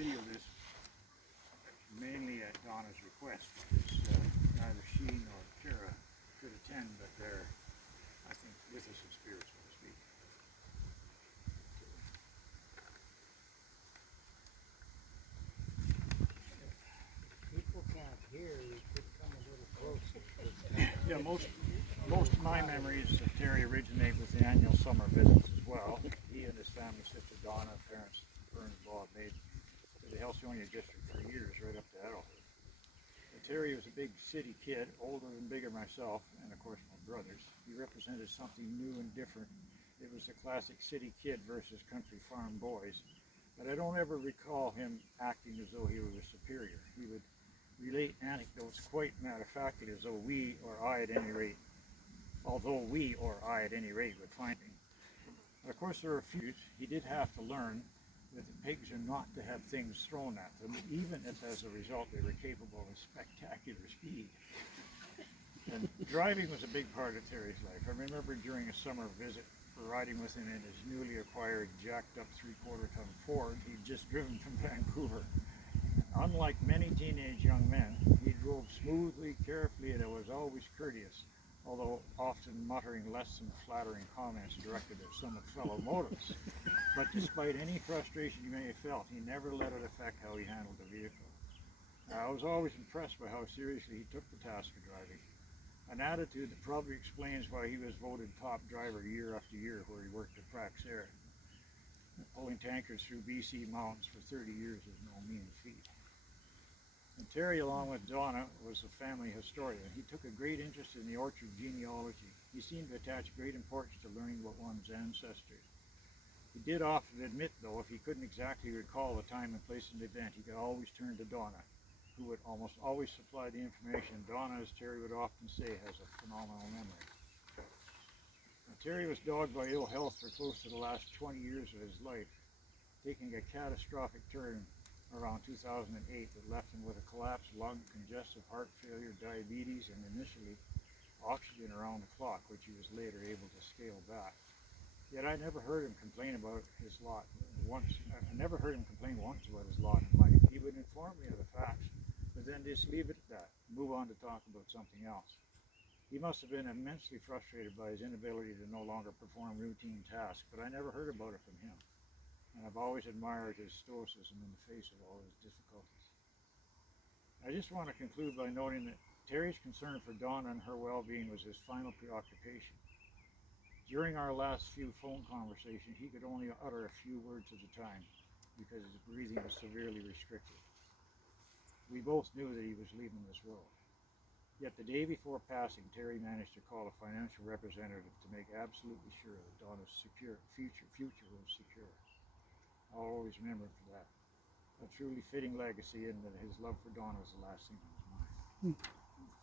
video this mainly at Donna's request, because neither she nor Kara could attend, but they're, I think, with us in spirit, so to speak. People can't hear, you could come a little closer. Yeah, most of my memories of Terry originate with the annual summer visits as well. He and his family, sister Donna, parents Burns Bob, made to the Halcyonia district for years, right up to adulthood. Terry was a big city kid, older and bigger myself, and of course my brothers. He represented something new and different. It was the classic city kid versus country farm boys. But I don't ever recall him acting as though he was superior. He would relate anecdotes quite matter-of-factly, as though we or I at any rate would find him. But of course there are a few he did have to learn that the pigs are not to have things thrown at them, even if as a result they were capable of spectacular speed. And driving was a big part of Terry's life. I remember during a summer visit riding with him in his newly acquired jacked up 3/4 ton Ford he'd just driven from Vancouver. Unlike many teenage young men, he drove smoothly, carefully, and was always courteous, although often muttering less than flattering comments directed at some of fellow motorists. But despite any frustration he may have felt, he never let it affect how he handled the vehicle. I was always impressed by how seriously he took the task of driving, an attitude that probably explains why he was voted top driver year after year where he worked at Praxair. Pulling tankers through BC mountains for 30 years is no mean feat. And Terry, along with Donna, was a family historian. He took a great interest in the orchard genealogy. He seemed to attach great importance to learning about one's ancestors. He did often admit, though, if he couldn't exactly recall the time and place of the event, he could always turn to Donna, who would almost always supply the information. Donna, as Terry would often say, has a phenomenal memory. Terry was dogged by ill health for close to the last 20 years of his life, taking a catastrophic turn around 2008 that left him with a collapsed lung, congestive heart failure, diabetes, and initially oxygen around the clock, which he was later able to scale back. Yet I never heard him complain about his lot once. I never heard him complain once about his lot in life. He would inform me of the facts, but then just leave it at that, move on to talk about something else. He must have been immensely frustrated by his inability to no longer perform routine tasks, but I never heard about it from him. And I've always admired his stoicism in the face of all his difficulties. I just want to conclude by noting that Terry's concern for Donna and her well-being was his final preoccupation. During our last few phone conversations, he could only utter a few words at a time because his breathing was severely restricted. We both knew that he was leaving this world. Yet the day before passing, Terry managed to call a financial representative to make absolutely sure that Donna's future was secure. I'll always remember him for that. A truly fitting legacy, and that his love for Donna was the last thing on his mind.